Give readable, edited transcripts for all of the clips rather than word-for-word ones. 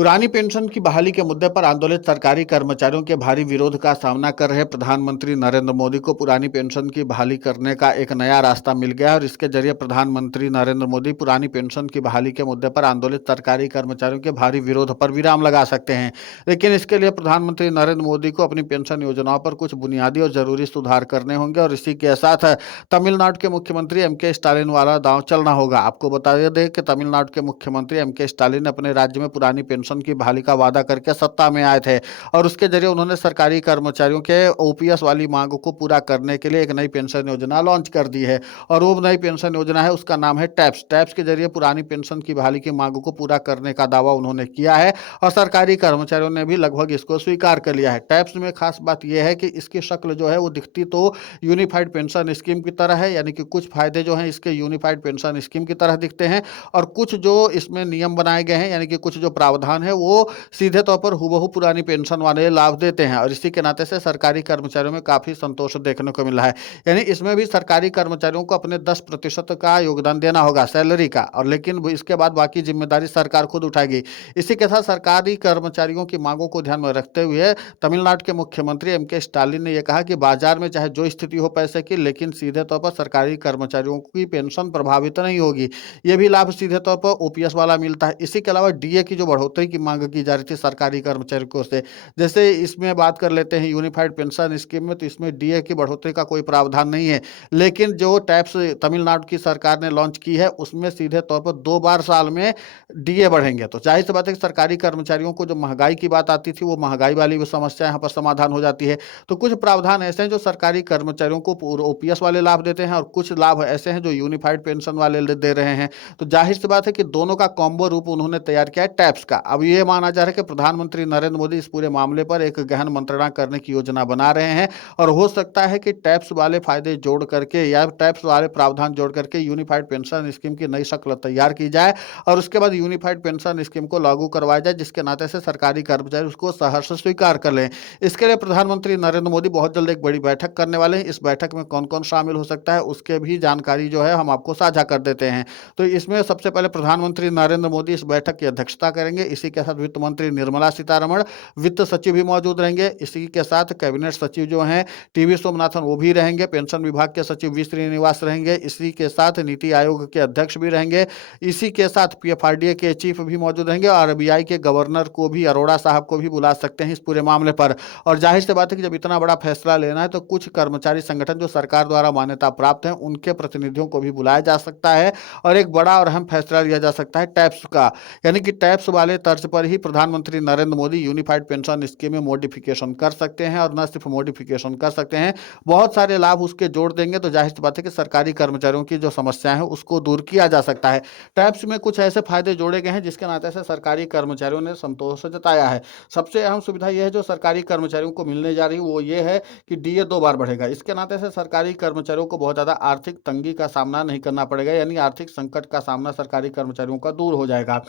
पुरानी पेंशन की बहाली के मुद्दे पर आंदोलित सरकारी कर्मचारियों के भारी विरोध का सामना कर रहे प्रधानमंत्री नरेंद्र मोदी को पुरानी पेंशन की बहाली करने का एक नया रास्ता मिल गया है और इसके जरिए प्रधानमंत्री नरेंद्र मोदी पुरानी पेंशन की बहाली के मुद्दे पर आंदोलित सरकारी कर्मचारियों के भारी विरोध पर विराम लगा सकते हैं। लेकिन इसके लिए प्रधानमंत्री नरेंद्र मोदी को अपनी पेंशन योजनाओं पर कुछ बुनियादी और जरूरी सुधार करने होंगे और इसी के साथ तमिलनाडु के मुख्यमंत्री एम के स्टालिन वाला दांव चलना होगा। आपको बता दें कि तमिलनाडु के मुख्यमंत्री एम के स्टालिन अपने राज्य में पुरानी पेंशन की बहाली का वादा करके सत्ता में आए थे और उसके जरिए उन्होंने सरकारी कर्मचारियों के ओपीएस वाली मांग को पूरा करने के लिए एक नई पेंशन योजना लॉन्च कर दी है। और वो नई पेंशन योजना है, उसका नाम है टैप्स। टैप्स के जरिए पुरानी पेंशन की बहाली की मांग को पूरा करने का दावा उन्होंने किया है और सरकारी कर्मचारियों ने भी लगभग इसको स्वीकार कर लिया है। टैप्स में खास बात यह है कि इसकी शक्ल जो है वो दिखती तो यूनिफाइड पेंशन स्कीम की तरह है, यानी कि कुछ फायदे जो हैं इसके यूनिफाइड पेंशन स्कीम की तरह दिखते हैं और कुछ जो इसमें नियम बनाए गए हैं, यानी कि कुछ जो प्रावधान है वो सीधे तौर पर हूबहू पुरानी पेंशन वाले लाभ देते हैं और इसी के नाते से सरकारी कर्मचारियों में काफी संतोष देखने को मिला है। यानी इसमें भी सरकारी कर्मचारियों को अपने 10% का योगदान देना होगा सैलरी का, और लेकिन इसके बाद बाकी जिम्मेदारी सरकार खुद उठाएगी। इसी के साथ सरकारी कर्मचारियों की मांगों को ध्यान में रखते हुए तमिलनाडु के मुख्यमंत्री एम के स्टालिन ने यह कहा कि बाजार में चाहे जो स्थिति हो पैसे की, लेकिन सीधे तौर पर सरकारी कर्मचारियों की पेंशन प्रभावित नहीं होगी। ये भी लाभ सीधे तौर पर ओपीएस वाला मिलता है। इसी के अलावा डीए की जो बढ़ोतरी की मांग की जा रही थी सरकारी कर्मचारियों से, जैसे इसमें बात कर लेते हैं यूनिफाइड पेंशन स्कीम में, तो इसमें डीए की बढ़ोतरी का कोई प्रावधान नहीं है। लेकिन जो टैक्स तमिलनाडु की सरकार ने लॉन्च की है उसमें सीधे तौर पर 2 बार साल में डीए बढ़ेंगे। तो जाहिर सी बात है कि सरकारी कर्मचारियों को जो महंगाई की बात आती थी वो महंगाई वाली भी समस्या यहाँ पर समाधान हो जाती है। तो कुछ प्रावधान ऐसे हैं जो सरकारी कर्मचारियों को ओपीएस वाले लाभ देते हैं और कुछ लाभ ऐसे हैं जो यूनिफाइड पेंशन वाले दे रहे हैं। तो जाहिर सी बात है कि दोनों का कॉम्बो रूप उन्होंने तैयार किया है टैप्स का। अब ये माना जा रहा है कि प्रधानमंत्री नरेंद्र मोदी इस पूरे मामले पर एक गहन मंत्रणा करने की योजना बना रहे हैं और हो सकता है कि टैप्स वाले फायदे जोड़ करके या टैप्स वाले प्रावधान जोड़ करके यूनिफाइड पेंशन स्कीम की नई शक्ल तैयार की जाए और उसके बाद यूनिफाइड पेंशन स्कीम को लागू करवाया जाए, जिसके नाते से सरकारी कर्मचारी उसको सहर्ष स्वीकार कर लें। इसके लिए प्रधानमंत्री नरेंद्र मोदी बहुत जल्द एक बड़ी बैठक करने वाले हैं। इस बैठक में कौन कौन शामिल हो सकता है उसके भी जानकारी जो है हम आपको साझा कर देते हैं। तो इसमें सबसे पहले प्रधानमंत्री नरेंद्र मोदी इस बैठक की अध्यक्षता करेंगे। इसी के साथ वित्त मंत्री निर्मला सीतारमण, वित्त सचिव भी मौजूद रहेंगे। इसी के साथ कैबिनेट सचिव जो हैं टीवी सोमनाथन वो भी रहेंगे। पेंशन विभाग के सचिव वी श्रीनिवास रहेंगे। इसी के साथ नीति आयोग के अध्यक्ष भी रहेंगे। इसी के साथ पीएफआरडीए के चीफ भी मौजूद रहेंगे और आरबीआई के गवर्नर को भी, अरोड़ा साहब को भी बुला सकते हैं इस पूरे मामले पर। और जाहिर सी बात है कि जब इतना बड़ा फैसला लेना है तो कुछ कर्मचारी संगठन जो सरकार द्वारा मान्यता प्राप्त हैं उनके प्रतिनिधियों को भी बुलाया जा सकता है और एक बड़ा और अहम फैसला लिया जा सकता है टैप्स का। यानी कि टैप्स वाले तर्ज पर ही प्रधानमंत्री Narendra Modi unified pension scheme में मॉडिफिकेशन कर सकते हैं और न सिर्फ मॉडिफिकेशन कर सकते हैं, बहुत सारे लाभ उसके जोड़ देंगे। तो जाहिर सी बात है कि सरकारी कर्मचारियों की जो समस्या है उसको दूर किया जा सकता है। टैप्स में कुछ ऐसे फायदे जोड़े गए हैं जिसके नाते से सरकारी कर्मचारियों ने संतोष जताया है। सबसे अहम सुविधा यह है जो सरकारी कर्मचारियों को मिलने जा रही है वो ये है कि डीए 2 बार बढ़ेगा। इसके नाते से सरकारी कर्मचारियों को बहुत ज़्यादा आर्थिक तंगी का सामना नहीं करना पड़ेगा, यानी आर्थिक संकट का सामना सरकारी कर्मचारियों का दूर हो जाएगा।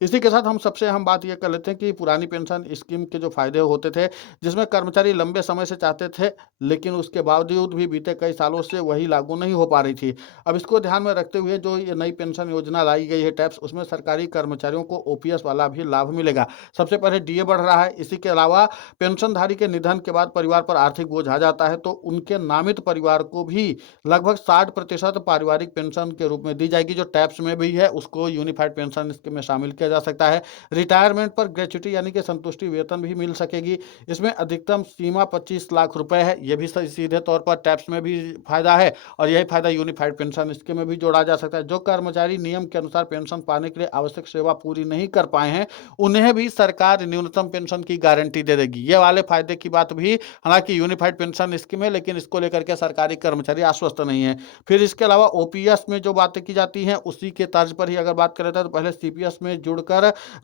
इसी के साथ हम सबसे अहम बात यह कर लेते हैं कि पुरानी पेंशन स्कीम के जो फायदे होते थे, जिसमें कर्मचारी लंबे समय से चाहते थे लेकिन उसके बावजूद भी बीते कई सालों से वही लागू नहीं हो पा रही थी। अब इसको ध्यान में रखते हुए जो ये नई पेंशन योजना लाई गई है टैप्स, उसमें सरकारी कर्मचारियों को ओपीएस वाला भी लाभ मिलेगा। सबसे पहले डीए बढ़ रहा है। इसी के अलावा पेंशनधारी के निधन के बाद परिवार पर आर्थिक बोझ आ जाता है तो उनके नामित परिवार को भी लगभग 60% पारिवारिक पेंशन के रूप में दी जाएगी। जो टैप्स में भी है उसको यूनिफाइड पेंशन स्कीम में शामिल किया जा सकता है। रिटायरमेंट पर ग्रेच्युटी यानी कि संतुष्टि वेतन भी मिल सकेगी। इसमें अधिकतम सीमा 25 लाख रुपए है। यह भी सीधे तौर पर टैप्स में भी फायदा है और यही फायदा यूनिफाइड पेंशन स्कीम में भी जोड़ा जा सकता है। जो कर्मचारी नियम के अनुसार पेंशन पाने के लिए आवश्यक सेवा पूरी नहीं कर पाए हैं उन्हें भी सरकार न्यूनतम पेंशन की गारंटी दे देगी। ये वाले फायदे की बात भी, हालांकि यूनिफाइड पेंशन स्कीम है लेकिन इसको लेकर के सरकारी कर्मचारी आश्वस्त नहीं है। फिर इसके अलावा ओपीएस में जो बातें की जाती हैं उसी के तर्ज पर ही अगर बात करें तो पहले सीपीएस में जुड़कर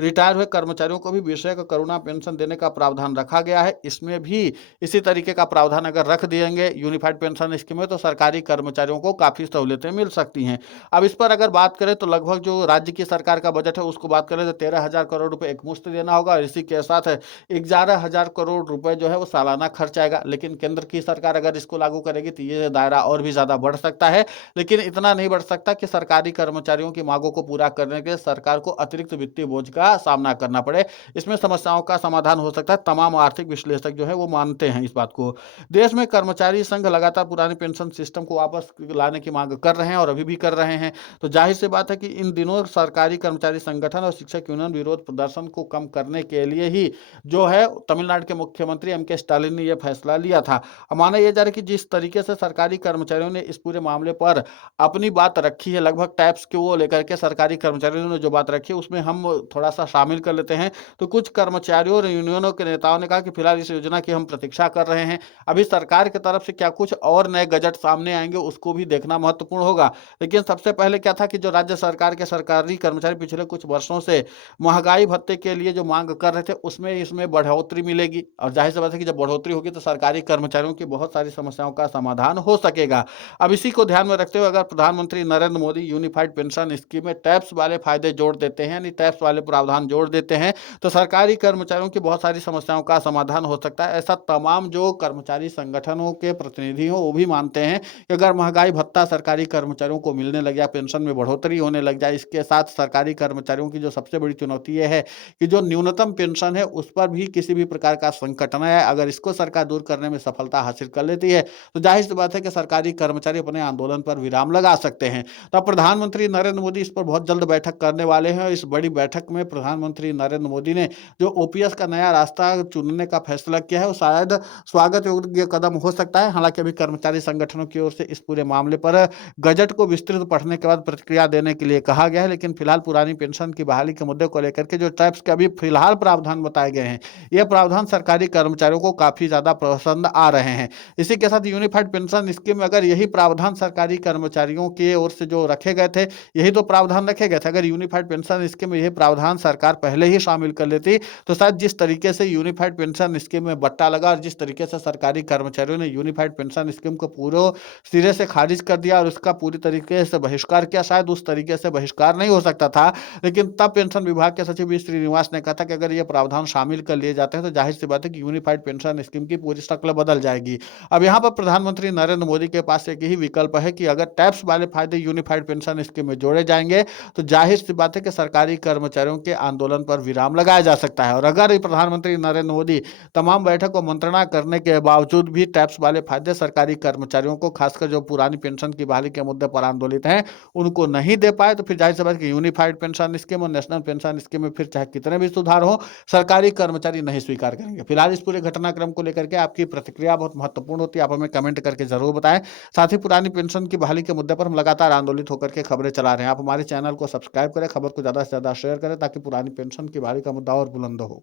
रिटायर हुए कर्मचारियों को भी विषयक करुणा पेंशन देने का प्रावधान रखा गया है। इसमें भी इसी तरीके का प्रावधान अगर रख देंगे यूनिफाइड पेंशन स्कीम में तो सरकारी कर्मचारियों को काफी सहूलियतें मिल सकती हैं। अब इस पर अगर बात करें तो लगभग जो राज्य की सरकार का बजट है उसको बात करें तो 13,000 करोड़ रुपए एक मुश्त देना होगा और इसी के साथ 11,000 करोड़ रुपए जो है वो सालाना खर्च आएगा। लेकिन केंद्र की सरकार अगर इसको लागू करेगी तो ये दायरा और भी ज्यादा बढ़ सकता है, लेकिन इतना नहीं बढ़ सकता कि सरकारी कर्मचारियों की मांगों को पूरा करने के लिए सरकार को अतिरिक्त वित्तीय बोझ का सामना करना पड़े, इसमें समस्याओं का समाधान हो सकता है। तमाम आर्थिक विश्लेषक जो है वो मानते हैं इस बात को। देश में कर्मचारी संघ लगातार पुराने पेंशन सिस्टम को वापस लाने की मांग कर रहे हैं और अभी भी कर रहे हैं। तो जाहिर सी बात है कि इन दिनों सरकारी कर्मचारी संगठन और शिक्षक यूनियन विरोध प्रदर्शन को कम करने के लिए ही जो है तमिलनाडु के मुख्यमंत्री एम.के. स्टालिन ने यह फैसला लिया था। अब माना यह जा रहा है कि जिस तरीके से सरकारी कर्मचारियों ने इस पूरे मामले पर अपनी बात रखी है, लगभग टैक्स को लेकर के सरकारी कर्मचारियों ने जो बात रखी है उसमें हम थोड़ा सा शामिल कर लेते हैं। तो कुछ कर्मचारियों और यूनियनों के नेताओं ने कहा कि फिलहाल इस योजना की हम प्रतीक्षा कर रहे हैं। अभी सरकार की तरफ से क्या कुछ और नए गजट सामने आएंगे उसको भी देखना महत्वपूर्ण होगा। लेकिन सबसे पहले क्या था कि जो राज्य सरकार के सरकारी कर्मचारी पिछले कुछ वर्षों से महंगाई भत्ते के लिए जो मांग कर रहे थे उसमें इसमें बढ़ोतरी मिलेगी, और जाहिर सी बात है कि जब बढ़ोतरी होगी तो सरकारी कर्मचारियों की बहुत सारी समस्याओं का समाधान हो सकेगा। अब इसी को ध्यान में रखते हुए अगर प्रधानमंत्री Narendra Modi unified pension scheme में टैक्स वाले फायदे जोड़ देते हैं, यानी टैक्स वाले प्रावधान जोड़ देते हैं, तो सरकारी कर्मचारियों की बहुत सारी समस्याओं का समाधान हो सकता है। ऐसा तमाम जो कर्मचारी संगठनों के प्रतिनिधि हो वो भी मानते हैं कि अगर महंगाई भत्ता सरकारी कर्मचारियों को मिलने लग जाए, पेंशन में बढ़ोतरी होने लग जाए, इसके साथ सरकारी कर्मचारियों की जो सबसे बड़ी चुनौती ये है कि जो न्यूनतम पेंशन है उस पर भी किसी भी प्रकार का संकट न है, अगर इसको सरकार दूर करने में सफलता हासिल कर लेती है तो जाहिर सी बात है कि सरकारी कर्मचारी अपने आंदोलन पर विराम लगा सकते हैं। तो प्रधानमंत्री नरेंद्र मोदी इस पर बहुत जल्द बैठक करने वाले हैं और इस बड़ी बैठक में प्रधानमंत्री नरेंद्र मोदी ने जो ओपीएस का नया रास्ता चुनने का फैसला किया है वो शायद स्वागत योग्य कदम हो सकता है। हालांकि अभी कर्मचारी संगठनों की ओर से इस पूरे मामले पर गजट को विस्तृत पढ़ने के बाद प्रतिक्रिया देने के लिए कहा गया है, लेकिन फिलहाल पुरानी पेंशन की बहाली के मुद्दे को लेकर के जो टैक्स के अभी फिलहाल प्रावधान बताए गए हैं ये प्रावधान सरकारी कर्मचारियों को काफी ज्यादा पसंद आ रहे हैं। इसी के साथ यूनिफाइड पेंशन स्कीम में अगर यही प्रावधान सरकारी कर्मचारियों की ओर से जो रखे गए थे, यही तो प्रावधान रखे गए थे, अगर यूनिफाइड पेंशन स्कीम में यही प्रावधान सरकार पहले ही शामिल कर लेती तो शायद जिस तरीके से यूनिफाइड पेंशन स्कीम में बट्टा लगा और जिस तरीके से सरकारी कर्मचारियों ने यूनिफाइड पेंशन स्कीम को पूरे सिरे से खारिज कर दिया और उसका पूरी तरीके से बहिष्कार किया, शायद उस तरीके से बहिष्कार नहीं हो सकता था। लेकिन तब पेंशन विभाग के सचिव वी श्रीनिवास ने कहा था कि अगर ये प्रावधान शामिल कर लिए जाते हैं तो जाहिर सी बात है कि यूनिफाइड पेंशन स्कीम की पूरी शक्ल बदल जाएगी। अब यहाँ पर प्रधानमंत्री नरेंद्र मोदी के पास एक ही विकल्प है कि अगर टैक्स वाले फायदे यूनिफाइड पेंशन स्कीम में जोड़े जाएंगे तो जाहिर सी बात है कि सरकारी कर्मचारियों के आंदोलन पर विराम लगाया जा सकता है। और अगर प्रधानमंत्री नरेंद्र मोदी तमाम बैठक को मंत्रणा करने के बावजूद भी टैक्स वाले फायदे सरकारी कर्मचारियों को, खासकर जो पुरानी पेंशन की बहाली के मुद्दे पर आंदोलित हैं, उनको नहीं दे पाए तो फिर जाहिर सी बात है कि यूनिफाइड पेंशन स्कीम और नेशनल पेंशन स्कीम में फिर चाहे कितने भी सुधार हो सरकारी कर्मचारी नहीं स्वीकार करेंगे। फिलहाल इस पूरे घटनाक्रम को लेकर के आपकी प्रतिक्रिया बहुत महत्वपूर्ण होती है, आप हमें कमेंट करके जरूर बताएं। साथ ही पुरानी पेंशन की बहाली के मुद्दे पर हम लगातार आंदोलित होकर के खबरें चला रहे हैं। आप हमारे चैनल को सब्सक्राइब करें, खबर को ज्यादा से ज्यादा शेयर करें ताकि पुरानी पेंशन की बहाली का मुद्दा और बुलंद हो।